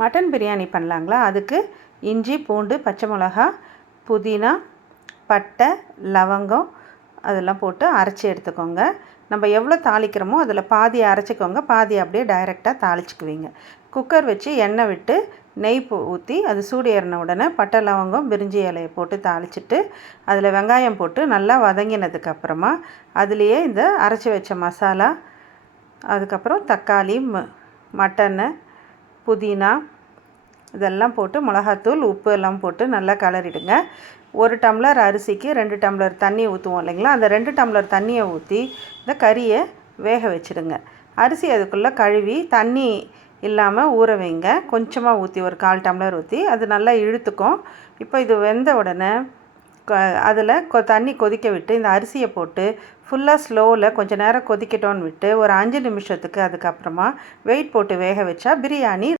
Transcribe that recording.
Mutton biryani பண்ணலாங்களா? அதுக்கு இஞ்சி, பூண்டு, பச்சை மிளகா, புதினா, பட்டை, லவங்கம் அதெல்லாம் போட்டு அரைச்சி எடுத்துக்கோங்க. நம்ம எவ்வளோ தாளிக்கிறோமோ அதில் பாதியை அரைச்சிக்கோங்க, பாதி அப்படியே டைரெக்டாக தாளிச்சுக்குவீங்க. குக்கர் வச்சு எண்ணெய் விட்டு நெய் ஊற்றி அது சூடு ஏறின உடனே பட்டை, லவங்கம், பிரிஞ்சி இலையை போட்டு தாளிச்சிட்டு அதில் வெங்காயம் போட்டு நல்லா வதங்கினதுக்கப்புறமா அதுலேயே இந்த அரைச்சி வச்ச மசாலா, அதுக்கப்புறம் தக்காளி, மட்டனு, புதினா இதெல்லாம் போட்டு மிளகாத்தூள், உப்பு எல்லாம் போட்டு நல்லா கலரிடுங்க. 1 டம்ளர் அரிசிக்கு 2 டம்ளர் தண்ணி ஊற்றுவோம் இல்லைங்களா? அந்த 2 டம்ளர் தண்ணியை ஊற்றி இந்த கறியை வேக வச்சுடுங்க. அரிசி அதுக்குள்ளே கழுவி தண்ணி இல்லாமல் ஊற வைங்க. கொஞ்சமாக ஊற்றி ஒரு 1/4 டம்ளர் ஊற்றி அது நல்லா இழுத்துக்கும். இப்போ இது வெந்த உடனே அதில் தண்ணி கொதிக்க விட்டு இந்த அரிசியை போட்டு ஃபுல்லாக ஸ்லோவில் கொஞ்சம் நேரம் கொதிக்கட்டோன்னு விட்டு ஒரு 5 நிமிஷத்துக்கு அதுக்கப்புறமா வெயிட் போட்டு வேக வச்சா பிரியாணி